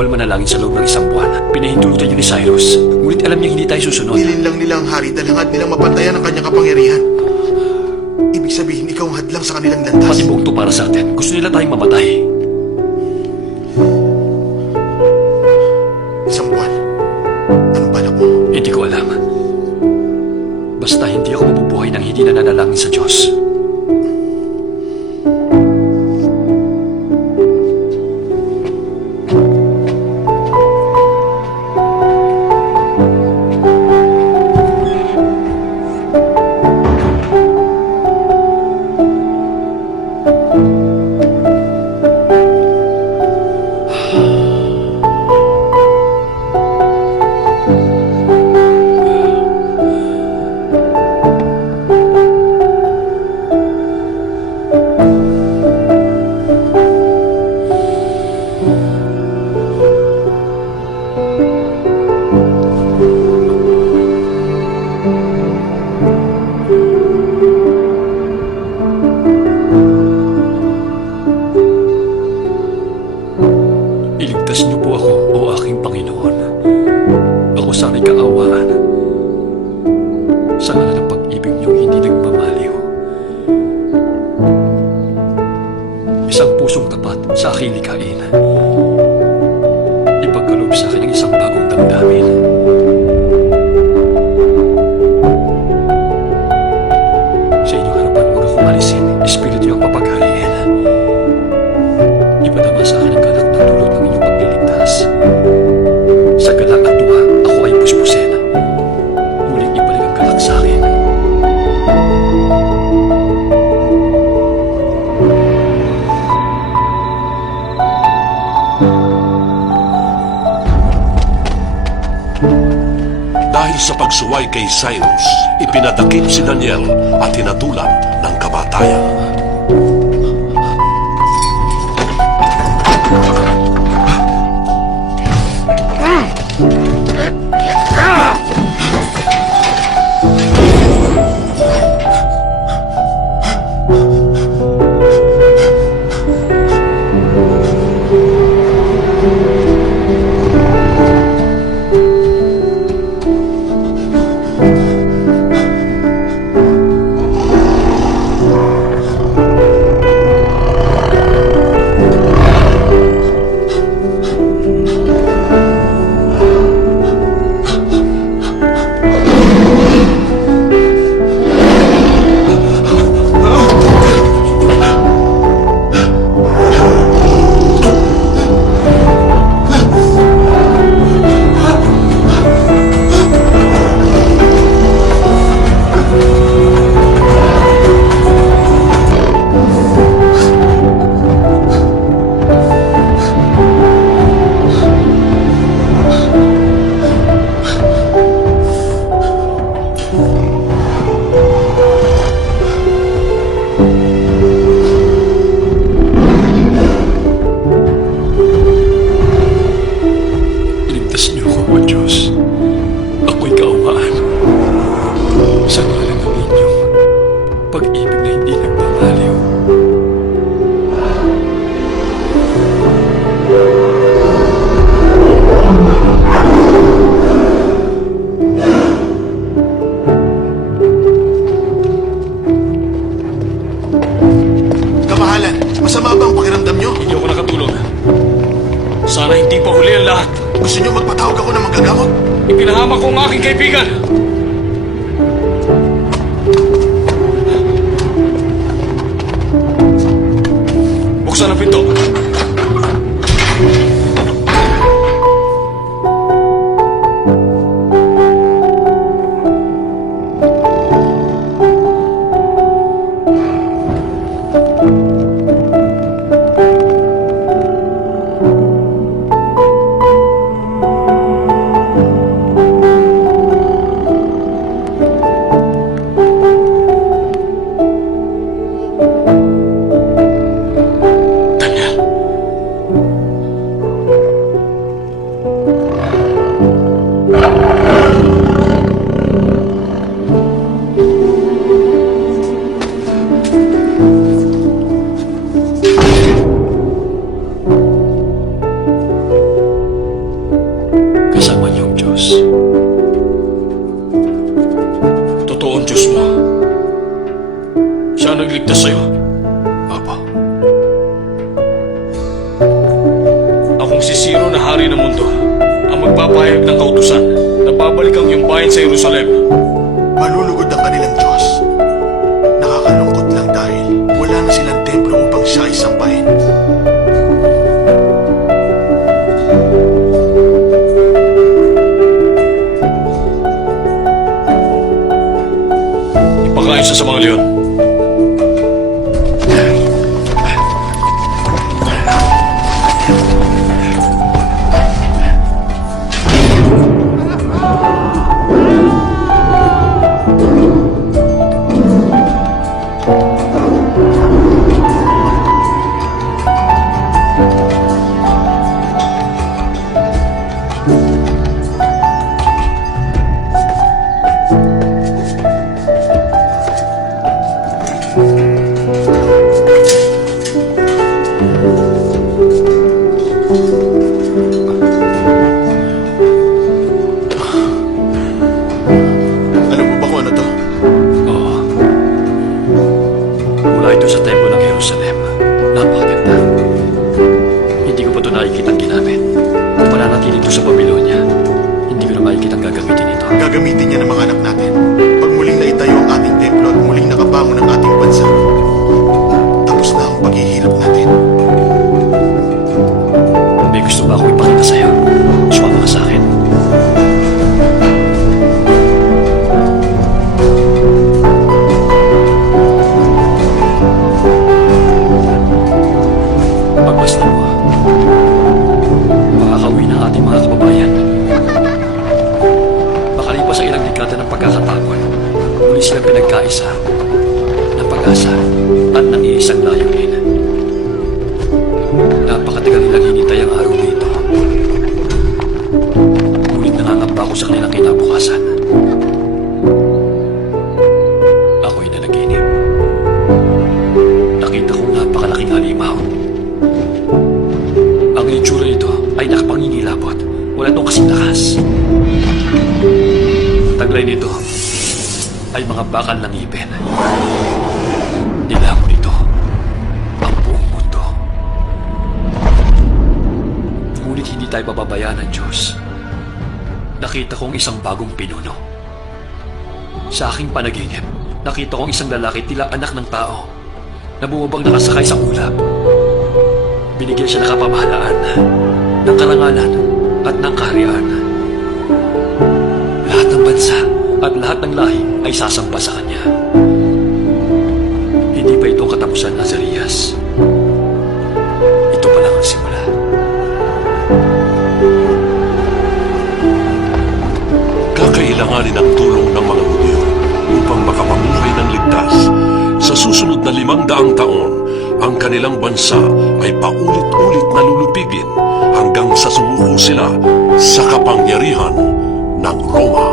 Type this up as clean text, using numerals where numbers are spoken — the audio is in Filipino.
bawal manalangin sa loob ng 1 buwan. Pinahintulutan yun ni Cyrus. Ngunit alam niya hindi tayo susunod. Nilin lang nila ang hari dahil hangad nilang mapantayan ang kanyang kapangyarihan. Ibig sabihin, ikaw ang hadlang sa kanilang landas. Pati buong to para sa atin. Gusto nila tayong mamatay. 1 buwan. Anong balak mo? Hindi ko alam. Basta hindi ako mabubuhay nang hindi nananalangin sa Diyos. Iligtas niyo po ako, o aking Panginoon. Ako sana'y kaawaan. Sa ngalan ng pag-ibig niyong hindi nagmamaliw. Isang pusong tapat sa aking likhain. Ipagkaloob sa akin ang isang bagong damdamin. Sa inyong harapan, huwag akong alisin. Espiritu ang papaghariin. Ipadama sa akin ang galak na dulot ng inyong pagliligtas. Sa galak at tuwa, ako ay puspusin. Muling ibalik ang galak sa akin. Dahil sa pagsuway kay Cyrus, ipinadakip si Daniel at hinatulan ng kamatayan. Iligtas niyo ako, O Diyos. Ako'y kaawaan. Sa ngalan ng inyong pag-ibig na hindi nagmamaliw. Kamahalan, masama ba ang pakiramdam nyo? Hindi ako nakatulog. Sana hindi pa huli ang lahat. Gusto nyo magpatawag ako ng manggagamot? Ipinahama ko ang aking kaibigan. Buksan ang pinto. Daniel. Totoo ang Diyos mo. Siya ang nagligtas sa'yo. Papa, Akong si Ciro na hari ng mundo ang magpapahayag ng kautusan na babalik ang iyong bayan sa Jerusalem. Malulugod ang kanilang Diyos. Nakakalungkot lang dahil wala na silang templo upang siya ay sambahin. Ipakain siya sa mga leon. Alam mo ba kung ano to? Oo. Mula ito sa templo ng Jerusalem. Napakaganda. Hindi ko pa ito nakikita ang ginamit. Mananatili ito sa Babylonia. Hindi ko na makikita ang gagamitin ito. Gagamitin niya ng mga anak natin. Pag muling naitayo ang ating templo at muling nakabangon ang ating bansa, tapos na ang paghihirap natin. May gusto ba akong ipakita sa'yo? Sumama ka sa akin. Pagmasdan mo, makakauwi na ang ating mga kababayan. Makalipas sa ilang dekada ng pagkakatapon, muli silang pinagkaisa ng pag-asa at ng iisang layunin. Napakatagal nilang hinintay ang araw nito. Ngunit nangangamba ako sa kanilang kinabukasan. Ako'y nanaginip. Nakita kong napakalaking halimaw. Ang itsura nito ay nakapangingilabot. Wala itong kasing lakas. Taglay nito ay mga bakal ng ngipin. Nilamon nito ang buong mundo. Ngunit hindi tayo pababayaan ng Diyos. Nakita kong isang bagong pinuno. Sa aking panaginip, nakita kong isang lalaki tila anak ng tao na bumabang nakasakay sa ulap. Binigyan siya ng kapamahalaan, ng karangalan at ng kaharian. Lahat ng bansa at lahat ng lahi ay sasamba sa kanya. Hindi pa ito ang katapusan, Azarias. Ito pa lang ang simula. kakailanganin ang tulong ng mga Hudyo upang makapamuhay ng ligtas. Sa susunod na 500 taon, ang kanilang bansa ay paulit-ulit na lulupigin hanggang sa sumuko sila sa kapangyarihan ng Roma.